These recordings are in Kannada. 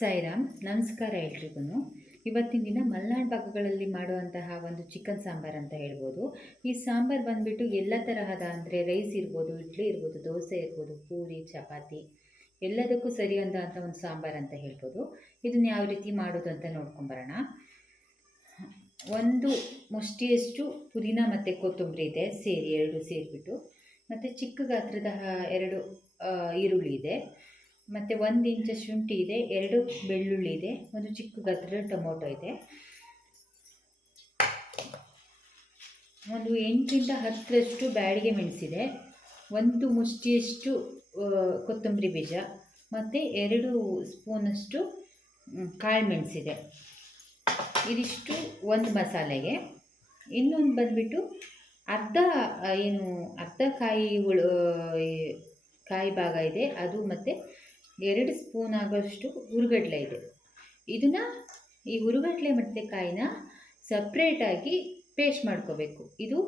ಸಾಯಿರಾಮ್, ನಮಸ್ಕಾರ ಎಲ್ರಿಗೂ. ಇವತ್ತಿನ ದಿನ ಮಲೆನಾಡು ಭಾಗಗಳಲ್ಲಿ ಮಾಡುವಂತಹ ಒಂದು ಚಿಕನ್ ಸಾಂಬಾರು ಅಂತ ಹೇಳ್ಬೋದು. ಈ ಸಾಂಬಾರು ಬಂದುಬಿಟ್ಟು ಎಲ್ಲ ತರಹದ ಅಂದರೆ ರೈಸ್ ಇರ್ಬೋದು, ಇಡ್ಲಿ ಇರ್ಬೋದು, ದೋಸೆ ಇರ್ಬೋದು, ಪೂರಿ, ಚಪಾತಿ ಎಲ್ಲದಕ್ಕೂ ಸರಿ ಅಂತ ಒಂದು ಸಾಂಬಾರು ಅಂತ ಹೇಳ್ಬೋದು. ಇದನ್ನು ಯಾವ ರೀತಿ ಮಾಡೋದು ಅಂತ ನೋಡ್ಕೊಂಬರೋಣ. ಒಂದು ಮುಷ್ಟಿಯಷ್ಟು ಪುದೀನ ಮತ್ತು ಕೊತ್ತಂಬರಿ ಇದೆ ಎರಡು ಸೇರಿಬಿಟ್ಟು, ಮತ್ತು ಚಿಕ್ಕ ಗಾತ್ರದ 2 ಈರುಳ್ಳಿ ಇದೆ, ಮತ್ತು 1 ಇಂಚ್ ಶುಂಠಿ ಇದೆ, 2 ಬೆಳ್ಳುಳ್ಳಿ ಇದೆ, ಒಂದು ಚಿಕ್ಕ ಗಾತ್ರದ ಟೊಮೊಟೊ ಇದೆ, ಒಂದು 8ರಿಂದ 10ರಷ್ಟು ಬ್ಯಾಡಿಗೆ ಮೆಣಸಿದೆ, 1 ಮುಷ್ಟಿಯಷ್ಟು ಕೊತ್ತಂಬರಿ ಬೀಜ, ಮತ್ತು 2 ಸ್ಪೂನಷ್ಟು ಕಾಳು ಮೆಣಸಿದೆ. ಇದಿಷ್ಟು ಒಂದು ಮಸಾಲೆಗೆ. ಇನ್ನೊಂದು ಬಂದುಬಿಟ್ಟು ಅರ್ಧ ಕಾಯಿ ಭಾಗ ಇದೆ ಅದು, ಮತ್ತು 2 ಸ್ಪೂನ್ ಆಗೋಷ್ಟು ಹುರುಗಡ್ಲೆ ಇದೆ. ಈ ಹುರುಗಡ್ಲೆ ಮತ್ತು ಕಾಯಿನ ಸಪ್ರೇಟಾಗಿ ಪೇಸ್ಟ್ ಮಾಡ್ಕೋಬೇಕು. ಇದು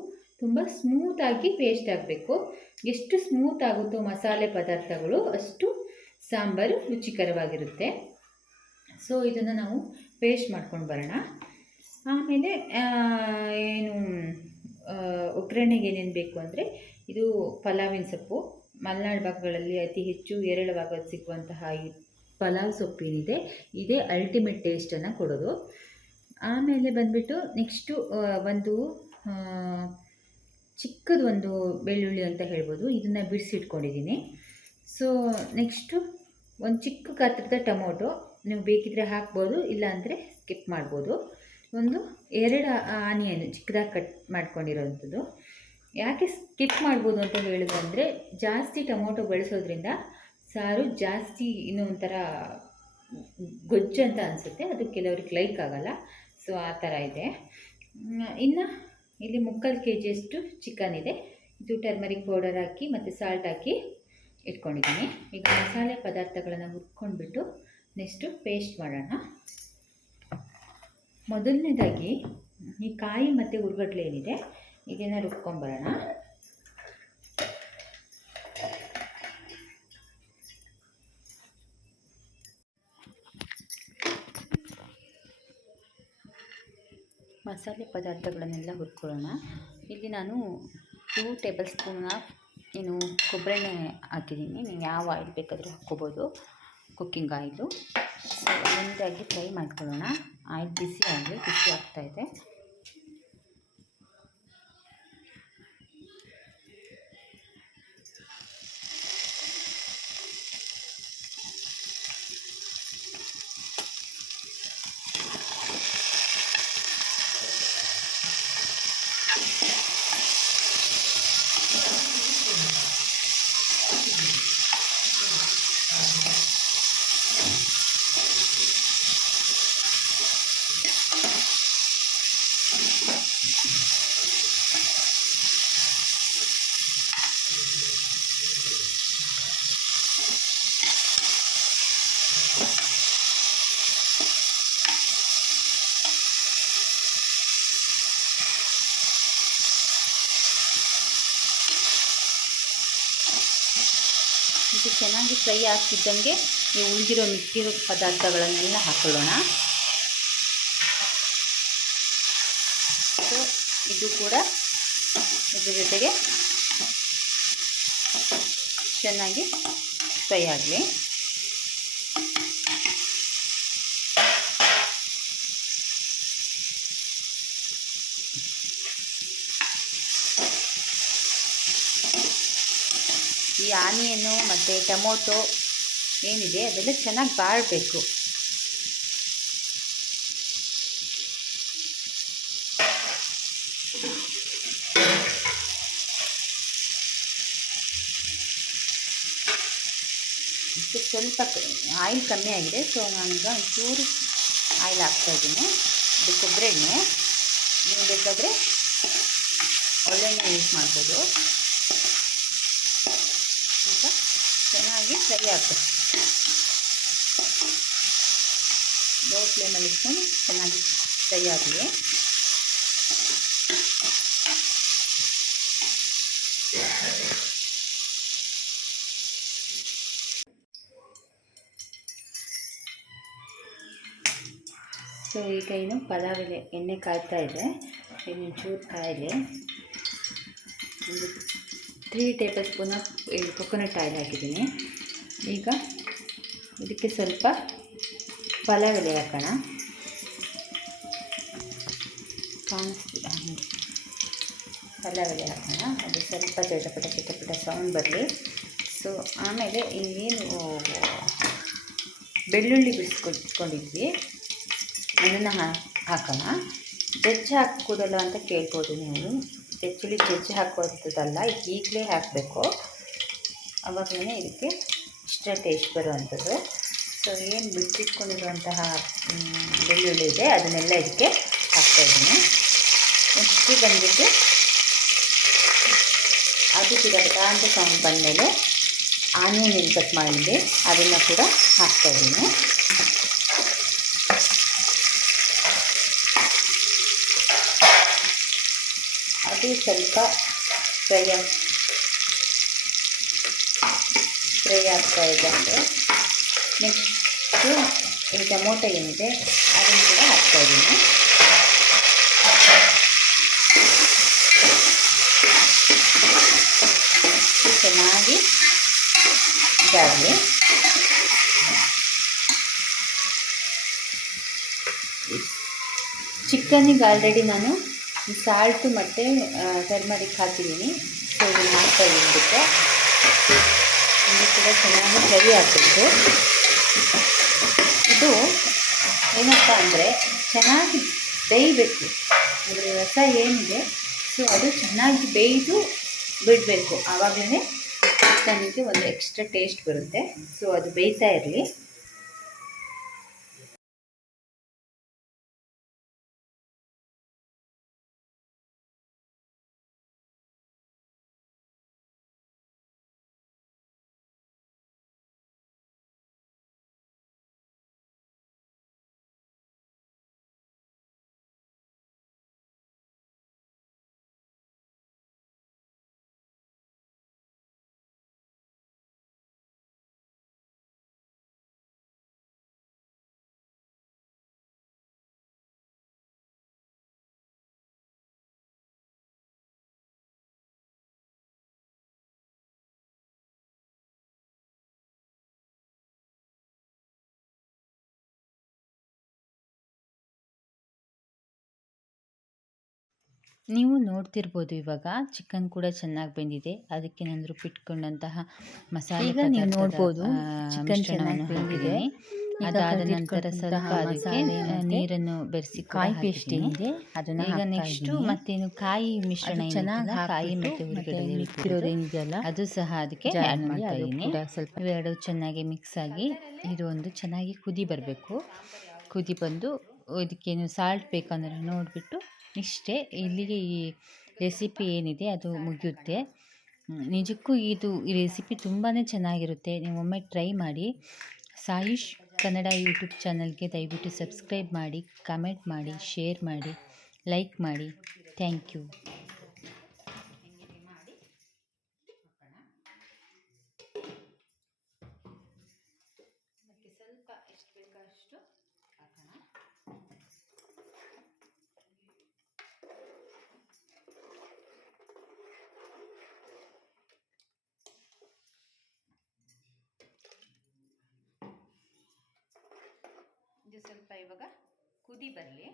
ತುಂಬ ಸ್ಮೂತಾಗಿ ಪೇಸ್ಟ್ ಆಗಬೇಕು. ಎಷ್ಟು ಸ್ಮೂತ್ ಆಗುತ್ತೋ ಮಸಾಲೆ ಪದಾರ್ಥಗಳು ಅಷ್ಟು ಸಾಂಬಾರು ರುಚಿಕರವಾಗಿರುತ್ತೆ. ಸೊ ಇದನ್ನು ನಾವು ಪೇಸ್ಟ್ ಮಾಡ್ಕೊಂಡು ಬರೋಣ. ಆಮೇಲೆ ಒಗ್ಗರಣೆಗೆ ಏನೇನು ಬೇಕು ಅಂದರೆ, ಇದು ಪಲಾವಿನ ಸೊಪ್ಪು. ಮಲೆನಾಡು ಭಾಗಗಳಲ್ಲಿ ಅತಿ ಹೆಚ್ಚು ಹೇರಳವಾಗಿ ಸಿಗುವಂತಹ ಈ ಪಲಾವ್ ಸೊಪ್ಪೇನಿದೆ, ಇದೇ ಅಲ್ಟಿಮೇಟ್ ಟೇಸ್ಟನ್ನು ಕೊಡೋದು. ಆಮೇಲೆ ಬಂದುಬಿಟ್ಟು ನೆಕ್ಸ್ಟು ಒಂದು ಚಿಕ್ಕದೊಂದು ಬೆಳ್ಳುಳ್ಳಿ ಅಂತ ಹೇಳ್ಬೋದು, ಇದನ್ನು ಬಿಡಿಸಿಟ್ಕೊಂಡಿದ್ದೀನಿ. ಸೊ ನೆಕ್ಸ್ಟು ಒಂದು ಚಿಕ್ಕ ಗಾತ್ರದ ಟೊಮೊಟೊ, ನೀವು ಬೇಕಿದ್ದರೆ ಹಾಕ್ಬೋದು, ಇಲ್ಲಾಂದರೆ ಸ್ಕಿಪ್ ಮಾಡ್ಬೋದು. ಒಂದು 2 ಆನಿಯನ್ ಚಿಕ್ಕದಾಗಿ ಕಟ್ ಮಾಡ್ಕೊಂಡಿರೋವಂಥದ್ದು. ಯಾಕೆ ಸ್ಕಿಪ್ ಮಾಡ್ಬೋದು ಅಂತ ಹೇಳಿದ್ರೆ, ಜಾಸ್ತಿ ಟೊಮೊಟೊ ಬಳಸೋದ್ರಿಂದ ಸಾರು ಜಾಸ್ತಿ ಇನ್ನೂ ಒಂಥರ ಗೊಜ್ಜು ಅಂತ ಅನಿಸುತ್ತೆ, ಅದು ಕೆಲವ್ರಿಗೆ ಲೈಕ್ ಆಗೋಲ್ಲ. ಸೊ ಆ ಥರ ಇದೆ. ಇನ್ನು ಇಲ್ಲಿ 3/4 kg ಚಿಕನ್ ಇದೆ. ಇದು ಟರ್ಮರಿಕ್ ಪೌಡರ್ ಹಾಕಿ ಮತ್ತು ಸಾಲ್ಟ್ ಹಾಕಿ ಇಟ್ಕೊಂಡಿದ್ದೀನಿ. ಈಗ ಮಸಾಲೆ ಪದಾರ್ಥಗಳನ್ನು ಹುರ್ಕೊಂಡ್ಬಿಟ್ಟು ನೆಕ್ಸ್ಟು ಪೇಸ್ಟ್ ಮಾಡೋಣ. ಮೊದಲನೇದಾಗಿ ಈ ಕಾಯಿ ಮತ್ತು ಹುರುಗಡ್ಲೆ ಏನಿದೆ ಇದನ್ನು ರುಬ್ಕೊಂಬರೋಣ. ಮಸಾಲೆ ಪದಾರ್ಥಗಳನ್ನೆಲ್ಲ ಹುರ್ಕೊಳ್ಳೋಣ. ಇಲ್ಲಿ ನಾನು 2 ಟೇಬಲ್ ಸ್ಪೂನ್ ಕೊಬ್ಬರಿ ಎಣ್ಣೆ ಹಾಕಿದ್ದೀನಿ. ನೀವು ಯಾವ ಆಯಿಲ್ ಬೇಕಾದರೂ ಹಾಕ್ಕೋಬೋದು, ಕುಕ್ಕಿಂಗ್ ಆಯಿಲು. ಸೊ ಒಂದಾಗಿ ಫ್ರೈ ಮಾಡ್ಕೊಳ್ಳೋಣ. ಆಯಿಲ್ ಬಿಸಿ ಆಗ್ತಾಯಿದೆ. ಇದು ಚೆನ್ನಾಗಿ ಫ್ರೈ ಆಗ್ತಿದ್ದಂಗೆ ಈ ಮಿಕ್ಕಿರೋ ಪದಾರ್ಥಗಳನ್ನೆಲ್ಲ ಹಾಕೊಳ್ಳೋಣ. ಸೊ ಇದು ಕೂಡ ಇದ್ರ ಜೊತೆಗೆ ಚೆನ್ನಾಗಿ ಫ್ರೈ ಆಗಲಿ. ಈ ಆನಿಯನ್ನು ಮತ್ತು ಟೊಮೊಟೊ ಏನಿದೆ ಅದೆಲ್ಲ ಚೆನ್ನಾಗಿ ಬಾಡಬೇಕು. ಸ್ವಲ್ಪ ಆಯಿಲ್ ಕಮ್ಮಿ ಆಗಿದೆ. ಸೊ ನಾನೀಗ ಒಂಚೂರು ಆಯಿಲ್ ಹಾಕ್ತಾಯಿದ್ದೀನಿ. ಇದು ಕೊಬ್ಬರಿ ಎಣ್ಣೆ, ನೀವು ಬೇಕಾದರೆ ಒಳ್ಳೆಣ್ಣೆ ಯೂಸ್ ಮಾಡ್ಬೋದು. ಈಗ ಚೆನ್ನಾಗಿ ಫ್ರೈ ಆಗ್ತದೆ. ಲೋ ಫ್ಲೇಮಲ್ಲಿ ಇಟ್ಕೊಂಡು ಚೆನ್ನಾಗಿ ಫ್ರೈ ಆಗಲಿ. ಸೊ ಈಗ ಏನು ಪಲಾವ್ ಎಣ್ಣೆ ಕಾಯ್ತಾ ಇದೆ. ಇನ್ನೊಂಚೂರು ಕಾಯಿಲೆ ಒಂದು 3 ಟೇಬಲ್ ಸ್ಪೂನ್ ಕೊಕೊನಟ್ ಆಯಿಲ್ ಹಾಕಿದ್ದೀನಿ. ಈಗ ಇದಕ್ಕೆ ಸ್ವಲ್ಪ ಪಲಾವ್ ಎಲೆ ಹಾಕೋಣ. ಪಲಾವ್ ಎಲೆ ಹಾಕೋಣ. ಅದು ಸ್ವಲ್ಪ ಚಟಪಟ ಸೌಂಡ್ ಬರಲಿ. ಸೊ ಆಮೇಲೆ ಇನ್ನೇನು ಬೆಳ್ಳುಳ್ಳಿ ಬಿಡಿಸ್ಕೊಂಡಿದ್ವಿ ಅದನ್ನು ಹಾಕೋಣ. ಜಜ್ಜಿ ಹಾಕೋದಲ್ಲ ಅಂತ ಕೇಳ್ಬೋದು ನೀವು. ಜಜ್ಜಿ ಹಾಕೋದಲ್ಲ, ಈಗಲೇ ಹಾಕಬೇಕು. ಆವಾಗಲೇ ಇದಕ್ಕೆ ಇಷ್ಟ ಟೇಸ್ಟ್ ಬರುವಂಥದ್ದು. ಸೊ ಏನು ಬಿಡಿಸಿಟ್ಕೊಂಡಿರುವಂತಹ ಬೆಳ್ಳುಳ್ಳಿ ಇದೆ ಅದನ್ನೆಲ್ಲ ಇದಕ್ಕೆ ಹಾಕ್ತಾಯಿದ್ದೀನಿ. ನೆಕ್ಸ್ಟು ಬಂದುಬಿಟ್ಟು ಅದು ಚಿಟಪಟ ಅಂತ ಸೌಂಡ್ ಬಂದಮೇಲೆ ಆನಿಯನ್ ಕಟ್ ಮಾಡಿದ್ದೆ ಅದನ್ನು ಕೂಡ ಹಾಕ್ತಾಯಿದ್ದೀನಿ. ಅದು ಸ್ವಲ್ಪ ಫ್ರೈ ಆಗ್ತಾ ಇದೆ. ಅಂದರೆ ನೆಕ್ಸ್ಟು ಈ ಟೊಮೊಟೊ ಏನಿದೆ ಅದನ್ನು ಕೂಡ ಹಾಕ್ತಾಯಿದ್ದೀನಿ. ಚೆನ್ನಾಗಿ ಇದಾಗಲಿ. ಚಿಕನ್ನಿಗೆ ಆಲ್ರೆಡಿ ನಾನು ಸಾಲ್ಟು ಮತ್ತು ಟರ್ಮರಿಕ್ ಹಾಕಿದ್ದೀನಿ. ಸೊ ಇದನ್ನು ಹಾಕ್ತಾಯಿದ್ದೀನಿ. ಇದಕ್ಕೆ ಇದು ಕೂಡ ಚೆನ್ನಾಗಿ ಫ್ರೈ ಆಗಬೇಕು. ಇದು ಏನಪ್ಪ ಅಂದರೆ ಚೆನ್ನಾಗಿ ಬೇಯಬೇಕು. ಅದರ ರಸ ಏನಿದೆ ಸೊ ಅದು ಚೆನ್ನಾಗಿ ಬೇಯ್ದು ಬಿಡಬೇಕು. ಆವಾಗಲೇ ಚಿಕನ್ನಿಗೆ ಒಂದು ಎಕ್ಸ್ಟ್ರಾ ಟೇಸ್ಟ್ ಬರುತ್ತೆ. ಸೊ ಅದು ಬೇಯ್ತಾ ಇರಲಿ. ನೀವು ನೋಡ್ತಿರ್ಬೋದು ಇವಾಗ ಚಿಕನ್ ಕೂಡ ಚೆನ್ನಾಗಿ ಬೆಂದಿದೆ. ಅದಕ್ಕೆ ನಾನು ರುಬ್ಬಿಟ್ಕೊಂಡಂತಹ ಮಸಾಲೆ ಈಗ ನೀವು ನೋಡ್ಬೋದು ಚಿಕನ್ ಚೆನ್ನಾಗಿ ಬೆಂದಿದೆ. ಅದಾದ ನಂತರ ಸ್ವಲ್ಪ ಅದಕ್ಕೆ ನೀರನ್ನು ಬೆರೆಸಿ ಕಾಯಿ ಪೇಸ್ಟ್ ಏನಿದೆ ಅದನ್ನು ಈಗ ನೆಕ್ಸ್ಟು ಮತ್ತೇನು ಕಾಯಿ ಮಿಶ್ರಣ ಚೆನ್ನಾಗಿ ಕಾಯಿ ಮತ್ತು ಹುರಿಗಡಲೆ ಅದು ಸಹ ಅದಕ್ಕೆ ಆ್ಯಡ್ ಮಾಡ್ತಾ ಇದ್ದೀನಿ. ಸ್ವಲ್ಪ ಇವೆರಡು ಚೆನ್ನಾಗಿ ಮಿಕ್ಸ್ ಆಗಿ ಇದು ಒಂದು ಚೆನ್ನಾಗಿ ಕುದಿ ಬರಬೇಕು. ಕುದಿ ಬಂದು ಇದಕ್ಕೇನು ಸಾಲ್ಟ್ ಬೇಕಂದ್ರೆ ನೋಡಿಬಿಟ್ಟು ಇಷ್ಟೇ. ಇಲ್ಲಿಗೆ ಈ ರೆಸಿಪಿ ಏನಿದೆ ಅದು ಮುಗಿಯುತ್ತೆ. ನಿಜಕ್ಕೂ ಈ ರೆಸಿಪಿ ತುಂಬಾ ಚೆನ್ನಾಗಿರುತ್ತೆ. ನೀವು ಒಮ್ಮೆ ಟ್ರೈ ಮಾಡಿ. ಸಾಯುಷ್ ಕನ್ನಡ ಯೂಟ್ಯೂಬ್ ಚಾನಲ್ಗೆ ದಯವಿಟ್ಟು ಸಬ್ಸ್ಕ್ರೈಬ್ ಮಾಡಿ, ಕಮೆಂಟ್ ಮಾಡಿ, ಶೇರ್ ಮಾಡಿ, ಲೈಕ್ ಮಾಡಿ. Thank you. ಸ್ವಲ್ಪ ಎಷ್ಟು ಬೇಕೋ ಅಷ್ಟು ಹಾಕೋಣ. ಇದು ಸ್ವಲ್ಪ ಇವಾಗ ಕುದಿ ಬರಲಿ.